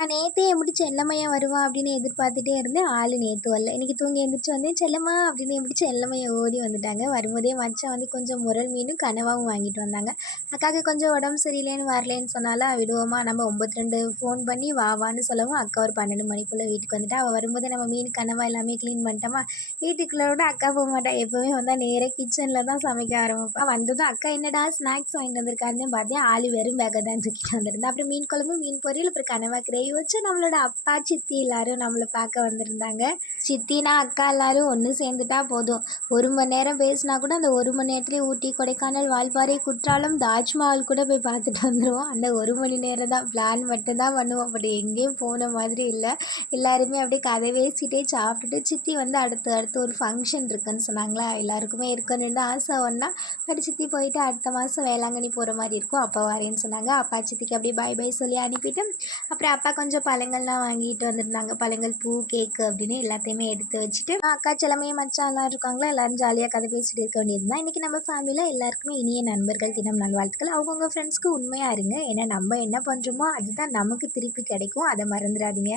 நான் நேத்தே எந்திரிச்சு செல்லம்மையா வருவான் அப்படின்னு எதிர்பார்த்துட்டே இருந்தேன். ஆளு நேத்து வரல. இன்னைக்கு தூங்கி எந்திரிச்சு வந்தேன், "செல்லம்மா" அப்படின்னு எந்திரிச்சு செல்லம்மையா ஓடி வந்துட்டாங்க. வரும்போதே மச்சான் வந்து கொஞ்சம் முரல் மீனும், கனவாவும் வாங்கிட்டு வந்தாங்க. அக்காவுக்கு கொஞ்சம் உடம்பு சரியில்லைன்னு வரலேன்னு சொன்னாளா, விடுவோமா நம்ம 92 ஃபோன் பண்ணி வா வான்னு சொல்லவும், அக்கா ஒரு 12 மணி போல வீட்டுக்கு வந்துட்டா. அவள் வரும்போதே நம்ம மீன், கனவா எல்லாமே க்ளீன் பண்ணிட்டோமா, வீட்டுக்குள்ள விட அக்கா போமாட்டா. எப்பவுமே வந்தா நேரா கிச்சன்ல தான் சமைக்க ஆரம்பிப்பா. வந்ததும் அக்கா என்னடா ஸ்நாக்ஸ் வாங்கிட்டு வந்திருக்காருன்னு பார்த்தேன், ஆளு வெறும் பேக்க தான் தூக்கிட்டு வந்திருந்தா. அப்புறம் மீன் குழம்பு, மீன் பொரியல், அப்புறம் கனவா கிரேவி வச்சு நம்மளோட அப்பா, சித்தி எல்லாரும் நம்மள பார்க்க வந்திருந்தாங்க. சித்தினா அக்கா எல்லாரும் ஒன்று சேர்ந்துட்டா போதும். 1 மணி நேரம் பேசினா கூட அந்த 1 மணி நேரத்துலேயே ஊட்டி, கொடைக்கானல், வால்பாறை, குற்றாலம், தாஜ்மஹால் கூட போய் பார்த்துட்டு வந்துடுவோம். அந்த 1 மணி நேரம் தான் பிளான் மட்டும்தான் பண்ணுவோம். பட் எங்கேயும் போன மாதிரி இல்லை. எல்லாருமே அப்படியே கதை பேசிகிட்டே சாப்பிட்டுட்டு, சித்தி வந்து அடுத்து அடுத்து ஒரு ஃபங்க்ஷன் இருக்குன்னு சொன்னாங்களா, எல்லாருக்குமே இருக்கணும்னு ஆசை ஒன்றா. பட் சித்தி போயிட்டு அடுத்த மாதம் வேளாங்கண்ணி போகிற மாதிரி இருக்கும், அப்போ வரேன்னு சொன்னாங்க. அப்பா சித்திக்கு அப்படியே பாய் பாய் சொல்லி அனுப்பிட்டு, அப்புறம் அப்பா கொஞ்சம் பழங்கள்லாம் வாங்கிட்டு வந்திருந்தாங்க. பழங்கள், பூ, கேக்கு அப்படின்னு எல்லாத்தையுமே எடுத்து வச்சுட்டு, அக்கா, செல்லமே, மச்சான் எல்லாம் இருக்காங்களா, எல்லாரும் ஜாலியாக கதை பேசிட்டு இருக்க வேண்டியது தான். இன்றைக்கி நம்ம ஃபேமிலியில் எல்லாருக்குமே இனிய நண்பர்கள் தினம் நல்வாழ்த்துக்கள். அவங்கவுங்க ஃப்ரெண்ட்ஸ்க்கு உண்மையாக இருங்க. ஏன்னா நம்ம என்ன பண்ணுறோமோ அதுதான் நமக்கு திருப்பி கிடைக்கும். அதை மறந்துடாதீங்க.